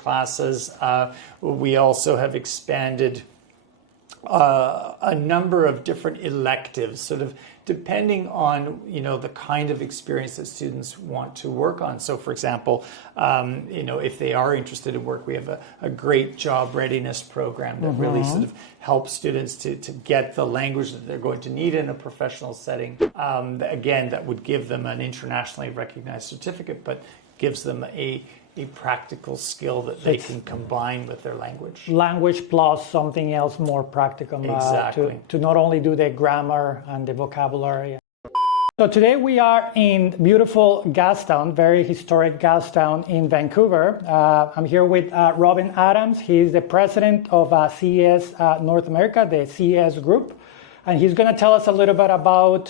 classes. We also have expanded a number of different electives, sort of depending on the kind of experience that students want to work on. So, for example, if they are interested in work, we have a great job readiness program that really sort of helps students to get the language that they're going to need in a professional setting. Again, that would give them an internationally recognized certificate, but gives them a practical skill that they can combine with their language. Language plus something else more practical. Exactly. To not only do the grammar and the vocabulary. So today we are in beautiful Gastown, very historic Gastown in Vancouver. I'm here with Robin Adams. He's the president of CES North America, the CES group. And he's going to tell us a little bit about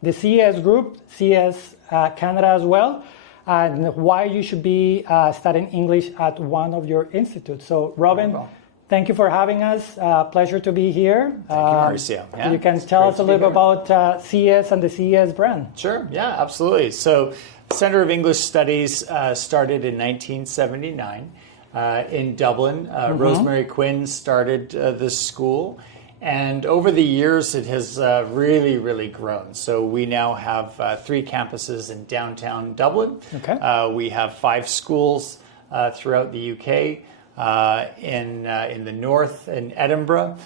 the CES group, CES Canada as well, and why you should be studying English at one of your institutes. So, Robin, thank you for having us. Pleasure to be here. Thank you, Mauricio. Yeah, you can tell us a little bit about CES and the CES brand. Sure, yeah, absolutely. So, Center of English Studies started in 1979 in Dublin. Rosemary Quinn started this school. And over the years, it has really, really grown. So we now have 3 campuses in downtown Dublin. Okay. We have 5 schools throughout the UK, in the north in Edinburgh,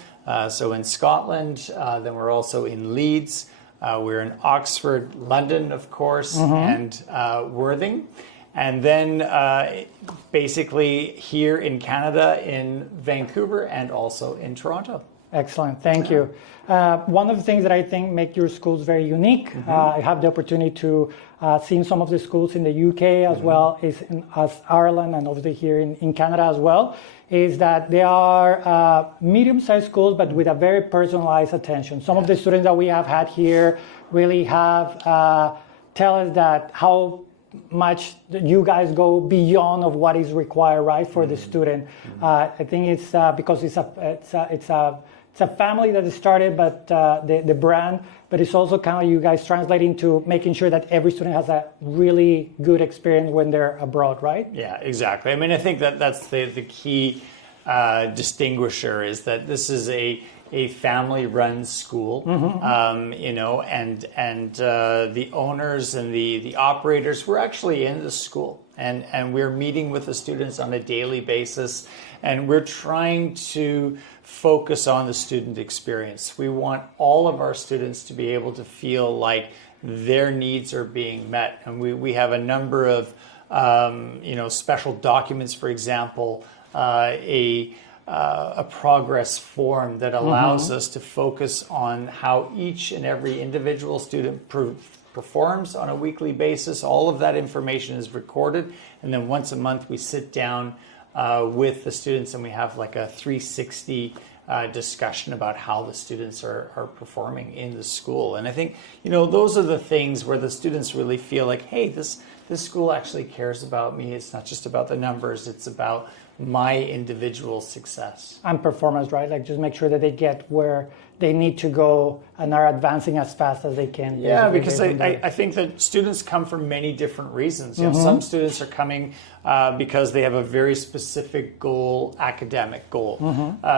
so in Scotland. Then we're also in Leeds. We're in Oxford, London, of course, and Worthing. And then basically here in Canada, in Vancouver, and also in Toronto. Excellent, thank you. One of the things that I think make your schools very unique, I have the opportunity to see some of the schools in the UK as well as Ireland and obviously here in Canada as well, is that they are medium-sized schools but with a very personalized attention. Some of the students that we have had here really have tell us that how much you guys go beyond of what is required, right, for the student. I think it's because it's a family that is started, but the brand, but it's also kind of you guys translating to making sure that every student has a really good experience when they're abroad, right? Yeah, exactly. I mean, I think that's the key distinguisher is that this is a family-run school, and the owners and the operators were actually in the school, and we're meeting with the students on a daily basis, and we're trying to focus on the student experience. We want all of our students to be able to feel like their needs are being met, and we have a number of special documents, for example, a progress form that allows us to focus on how each and every individual student performs on a weekly basis. All of that information is recorded, and then once a month we sit down with the students and we have like a 360 discussion about how the students are performing in the school. And I think those are the things where the students really feel like, hey, this school actually cares about me. It's not just about the numbers, it's about my individual success. And performance, right? Like just make sure that they get where they need to go and are advancing as fast as they can. Yeah, because I think that students come for many different reasons. Some students are coming because they have a very specific goal, academic goal.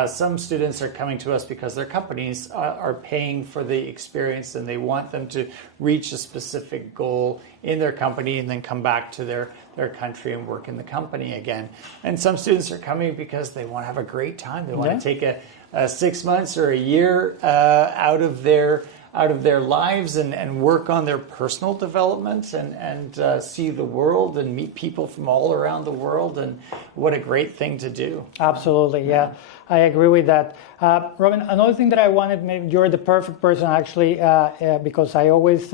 Some students are coming to us because their companies are paying for the experience and they want them to reach a specific goal in their company and then come back to their country and work in the company again. And some students are coming because they want to have a great time. They want to take a 6 months or a year out of their lives and work on their personal development and see the world and meet people from all around the world, and what a great thing to do. Absolutely, yeah. I agree with that. Robin, another thing that I wanted, maybe you're the perfect person actually, because I always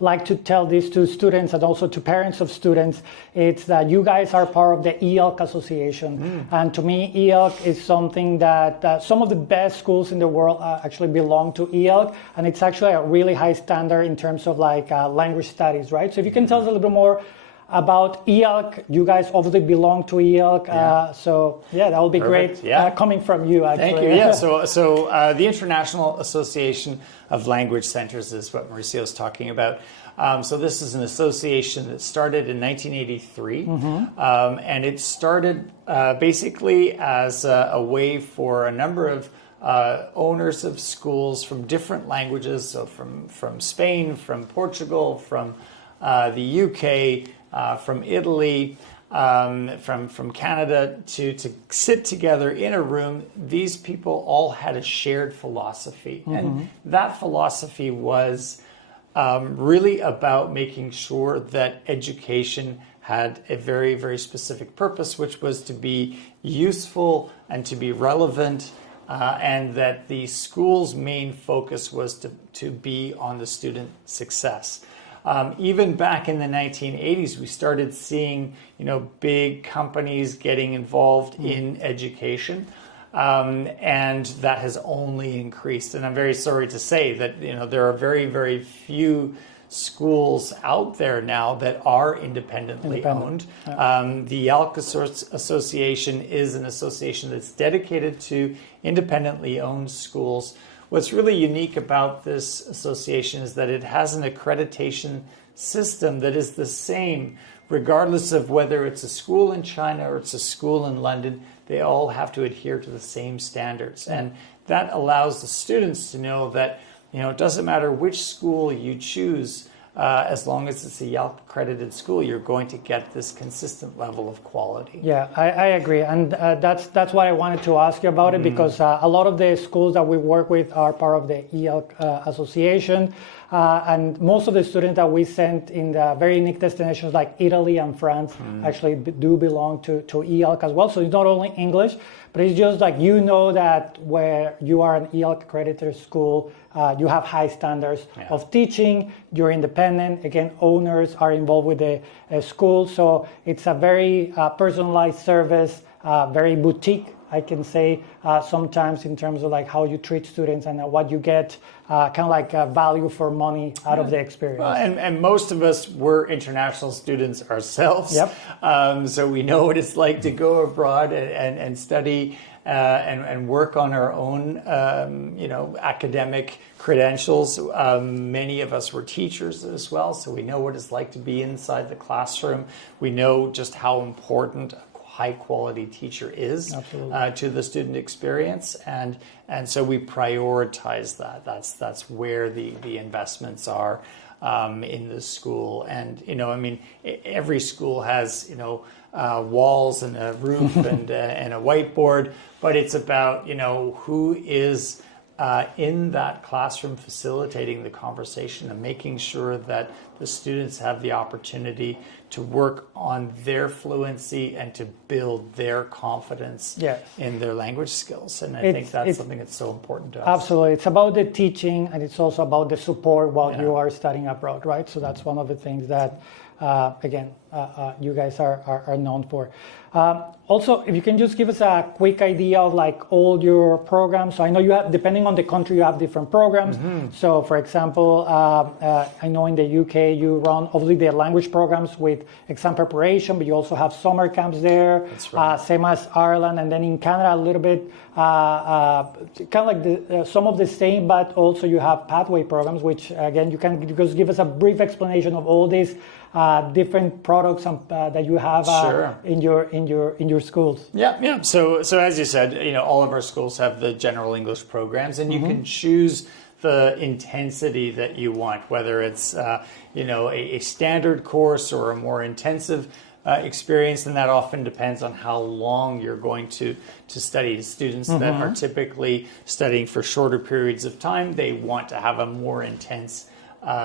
like to tell this to students and also to parents of students, it's that you guys are part of the ELC Association. And to me, ELC is something that some of the best schools in the world actually belong to ELC, and it's actually a really high standard in terms of like language studies, right? So if you can tell us a little bit more about EELC. You guys obviously belong to EELC, so yeah, that would be Perfect. great coming from you. Actually, thank you. Yeah, so the International Association of Language Centers is what Mauricio is talking about. So this is an association that started in 1983, and it started basically as a way for a number of owners of schools from different languages, so from Spain, from Portugal, from the UK, from Italy, from Canada, to sit together in a room. These people all had a shared philosophy, and that philosophy was really about making sure that education had a very, very specific purpose, which was to be useful and to be relevant, and that the school's main focus was to be on the student success. Even back in the 1980s, we started seeing, big companies getting involved in education, and that has only increased. And I'm very sorry to say that, there are very, very few schools out there now that are independently owned. The EELC Association is an association that's dedicated to independently owned schools. What's really unique about this association is that it has an accreditation system that is the same regardless of whether it's a school in China or it's a school in London. They all have to adhere to the same standards. And that allows the students to know that, it doesn't matter which school you choose, as long as it's a EELC accredited school, you're going to get this consistent level of quality. Yeah, I agree. And that's why I wanted to ask you about it, because a lot of the schools that we work with are part of the EELC Association. And most of the students that we sent in the very unique destinations like Italy and France actually do belong to EELC as well. So it's not only English, but it's just like that where you are an EELC accredited school, you have high standards of teaching, you're independent. Again, owners are involved with the school. So it's a very personalized service, very boutique, I can say, sometimes in terms of like how you treat students and what you get, kind of like value for money out of the experience. Well, and most of us were international students ourselves. So we know what it's like to go abroad and study and work on our own, academic credentials. Many of us were teachers as well, so we know what it's like to be inside the classroom. We know just how important high quality teacher is to the student experience, and so we prioritize that. That's where the investments are in the school. And every school has walls and a roof and a whiteboard, but it's about who is in that classroom facilitating the conversation and making sure that the students have the opportunity to work on their fluency and to build their confidence in their language skills. And I think that's something that's so important to us. Absolutely. It's about the teaching, and it's also about the support while you are studying abroad, right? So that's one of the things that, you guys are known for. Also, if you can just give us a quick idea of like all your programs. So I know you have, depending on the country, you have different programs. So for example, I know in the UK you run obviously the language programs with exam preparation, but you also have summer camps there. That's right. Same as Ireland, and then in Canada a little bit, kind of like some of the same, but also you have pathway programs, which again you can just give us a brief explanation of all these different products that you have in your schools. Yeah. So as you said, all of our schools have the general English programs, and you can choose the intensity that you want, whether it's a standard course or a more intensive experience, and that often depends on how long you're going to study. Students that are typically studying for shorter periods of time, they want to have a more intense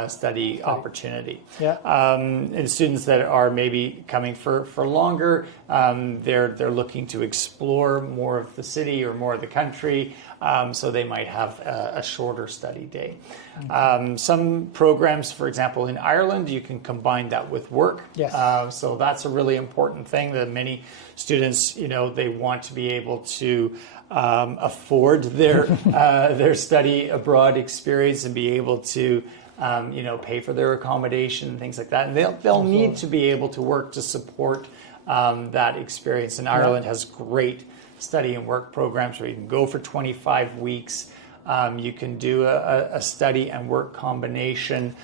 study opportunity. And students that are maybe coming for longer, they're looking to explore more of the city or more of the country, so they might have a shorter study day. Some programs, for example, in Ireland, you can combine that with work. So that's a really important thing that many students, they want to be able to afford their study abroad experience and be able to pay for their accommodation and things like that. And they'll need to be able to work to support that experience. And Ireland has great study and work programs where you can go for 25 weeks. You can do a study and work combination.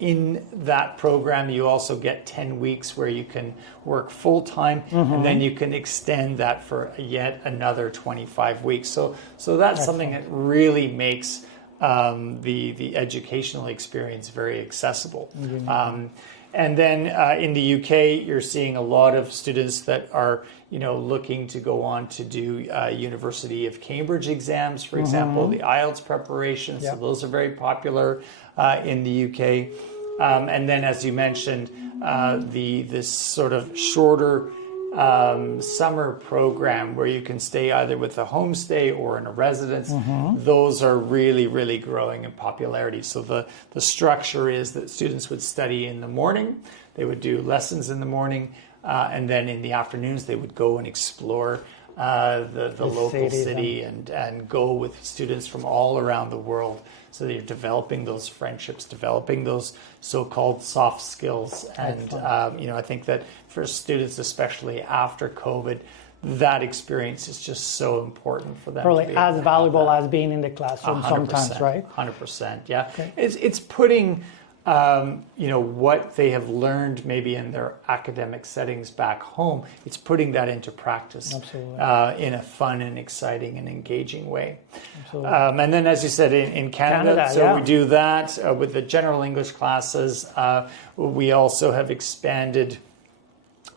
In that program, you also get 10 weeks where you can work full-time, and then you can extend that for yet another 25 weeks. So that's something that really makes the educational experience very accessible. And then in the UK, you're seeing a lot of students that are, looking to go on to do University of Cambridge exams, for example, the IELTS preparation. So those are very popular in the UK. And then, as you mentioned, this sort of shorter summer program where you can stay either with a homestay or in a residence. Those are really, really growing in popularity. So the structure is that students would study in the morning, they would do lessons in the morning, and then in the afternoons they would go and explore the local city and go with students from all around the world. So that you're developing those friendships, developing those so-called soft skills. And, I think that for students, especially after COVID, that experience is just so important for them. Probably as valuable as being in the classroom 100%, sometimes, right? 100%, yeah. Okay. It's putting, what they have learned maybe in their academic settings back home, it's putting that into practice in a fun and exciting and engaging way. And then, as you said, in Canada, we do that with the general English classes. We also have expanded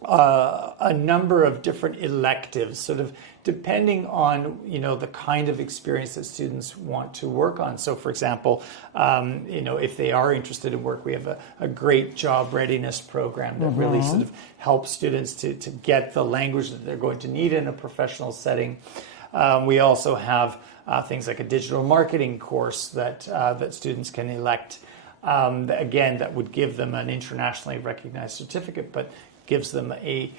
a number of different electives, sort of depending on the kind of experience that students want to work on. So, for example, if they are interested in work, we have a great job readiness program that really sort of helps students to get the language that they're going to need in a professional setting. We also have things like a digital marketing course that students can elect. Again, that would give them an internationally recognized certificate, but gives them a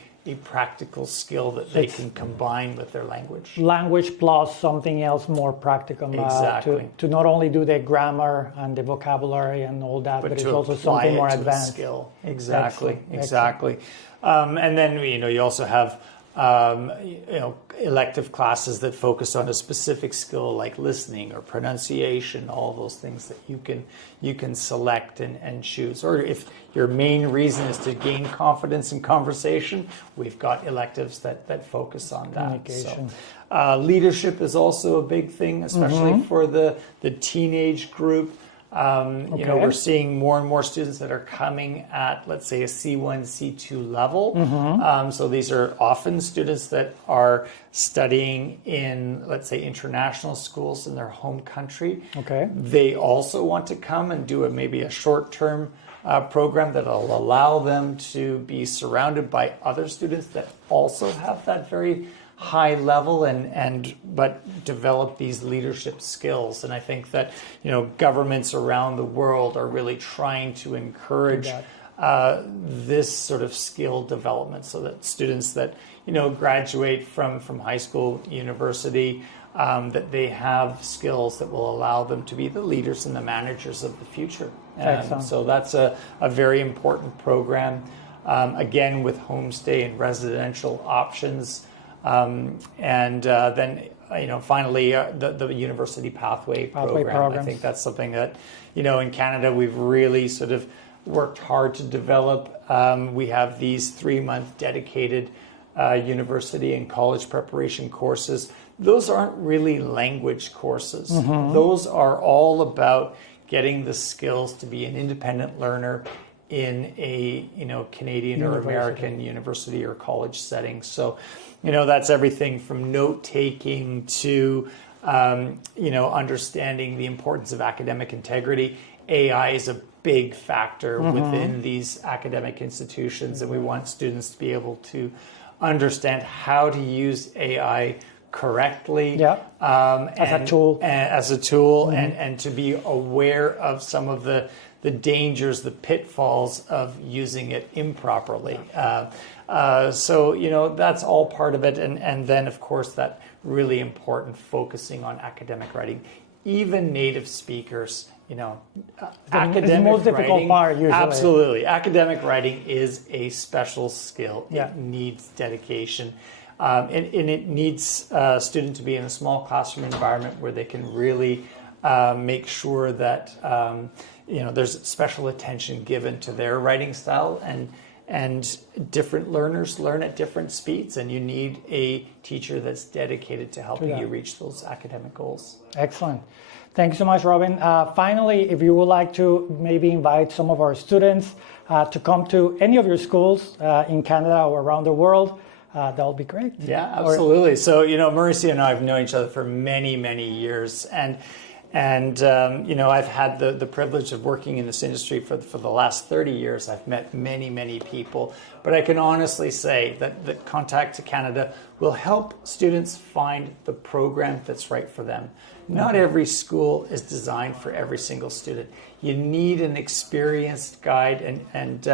practical skill that they can combine with their language. Language plus something else more practical. Exactly. To not only do the grammar and the vocabulary and all that, but it's also something more advanced. Skill. Exactly. Excellent. Exactly. And then you also have elective classes that focus on a specific skill like listening or pronunciation, all those things that you can select and choose. Or if your main reason is to gain confidence in conversation, we've got electives that focus on that. Communication. So, leadership is also a big thing, especially for the teenage group. We're seeing more and more students that are coming at, let's say, a C1, C2 level. So these are often students that are studying in, let's say, international schools in their home country. Okay. They also want to come and do maybe a short-term program that will allow them to be surrounded by other students that also have that very high level but develop these leadership skills. And I think that governments around the world are really trying to encourage this sort of skill development, so that students that graduate from high school, university, that they have skills that will allow them to be the leaders and the managers of the future. So that's a very important program, again with homestay and residential options. Then finally, the university pathway program. I think that's something that, in Canada, we've really sort of worked hard to develop. We have these 3-month dedicated university and college preparation courses. Those aren't really language courses. Those are all about getting the skills to be an independent learner in a Canadian or American university or college setting. So that's everything from note taking to understanding the importance of academic integrity. AI is a big factor within these academic institutions, and we want students to be able to understand how to use AI correctly as a tool and to be aware of some of the dangers, the pitfalls of using it improperly. So that's all part of it. And then, of course, that really important focusing on academic writing. Even native speakers the most difficult writing, part usually. Absolutely. Academic writing is a special skill. Yeah. It needs dedication. And it needs a student to be in a small classroom environment where they can really make sure that there's special attention given to their writing style, and different learners learn at different speeds, and you need a teacher that's dedicated to helping you reach those academic goals. Excellent. Thank you so much, Robin. Finally, if you would like to maybe invite some of our students to come to any of your schools in Canada or around the world, that would be great. Yeah, absolutely. So, Mauricio and I have known each other for many, many years. And I've had the privilege of working in this industry for the last 30 years. I've met many, many people. But I can honestly say that Contact to Canada will help students find the program that's right for them. Not every school is designed for every single student. You need an experienced guide, and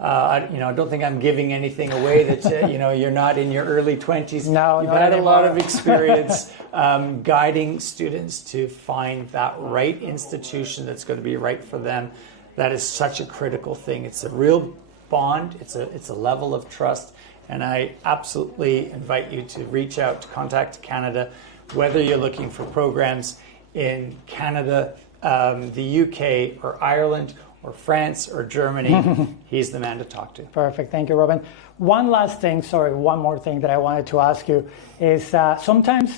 I don't think I'm giving anything away that you're not in your early 20s. No, you've had a lot of experience guiding students to find that right institution that's going to be right for them. That is such a critical thing. It's a real bond. It's a level of trust, and I absolutely invite you to reach out to Contact Canada, whether you're looking for programs in Canada, the UK, or Ireland, or France, or Germany. He's the man to talk to. Perfect. Thank you, Robin. One more thing that I wanted to ask you is sometimes,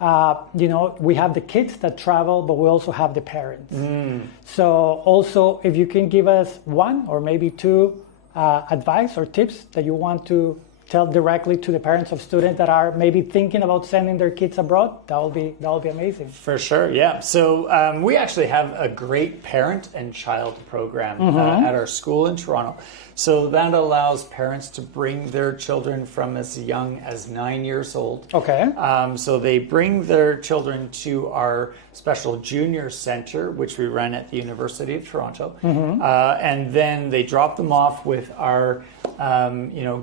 we have the kids that travel, but we also have the parents. So also, if you can give us one or maybe two advice or tips that you want to tell directly to the parents of students that are maybe thinking about sending their kids abroad, that will be amazing. For sure, yeah. So we actually have a great parent and child program at our school in Toronto. So that allows parents to bring their children from as young as 9 years old. Okay. So they bring their children to our special junior center, which we run at the University of Toronto. And then they drop them off with our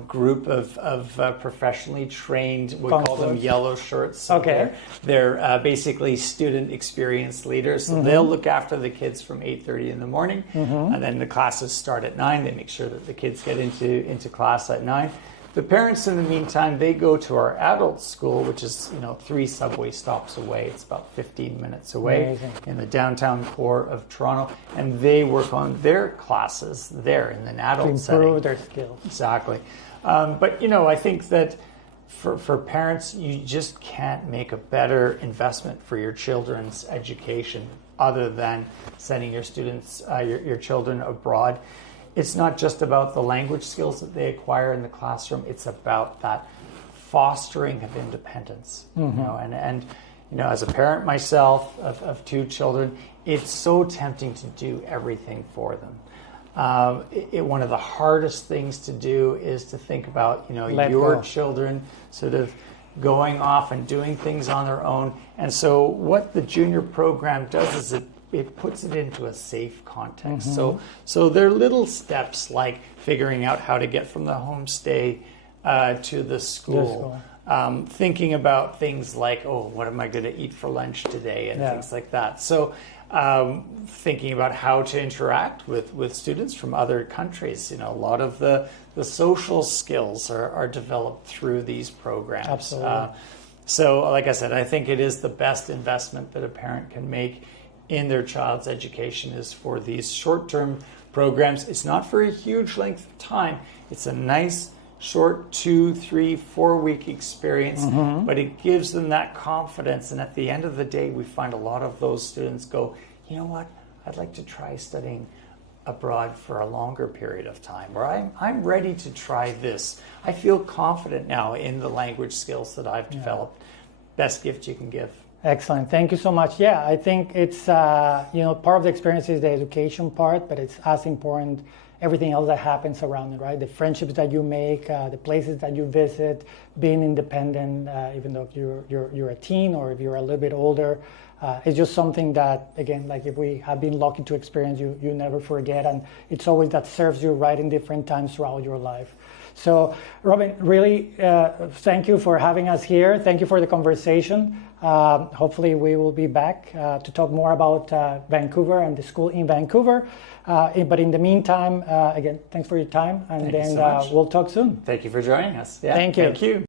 group of professionally trained, we call them yellow shirts. So okay. They're basically student experience leaders. So they'll look after the kids from 8:30 in the morning, and then the classes start at 9. They make sure that the kids get into class at 9. The parents, in the meantime, they go to our adult school, which is 3 subway stops away. It's about 15 minutes away. Amazing. In the downtown core of Toronto, and they work on their classes there in an adult setting. To improve their skills. Exactly. But I think that for parents, you just can't make a better investment for your children's education other than sending your students, your children abroad. It's not just about the language skills that they acquire in the classroom. It's about that fostering of independence. And as a parent myself of 2 children, it's so tempting to do everything for them. One of the hardest things to do is to think about your children sort of going off and doing things on their own. And so what the junior program does is it puts it into a safe context. So there are little steps like figuring out how to get from the homestay to the school. Thinking about things like, what am I going to eat for lunch today, and things like that. So thinking about how to interact with students from other countries. A lot of the social skills are developed through these programs. Absolutely. So like I said, I think it is the best investment that a parent can make in their child's education is for these short-term programs. It's not for a huge length of time. It's a nice short 2, 3, 4 week experience, but it gives them that confidence. And at the end of the day, we find a lot of those students go, you know what, I'd like to try studying abroad for a longer period of time, or I'm ready to try this. I feel confident now in the language skills that I've developed. Best gift you can give. Excellent. Thank you so much. Yeah, I think it's, part of the experience is the education part, but it's as important everything else that happens around it, right? The friendships that you make, the places that you visit, being independent, even though you're a teen or if you're a little bit older, it's just something that, again, like if we have been lucky to experience, you never forget, and it's always that serves you right in different times throughout your life. So, Robin, really thank you for having us here. Thank you for the conversation. Hopefully we will be back to talk more about Vancouver and the school in Vancouver. But in the meantime, again, thanks for your time, and then we'll talk soon. Thank you for joining us. Thank you. Thank you.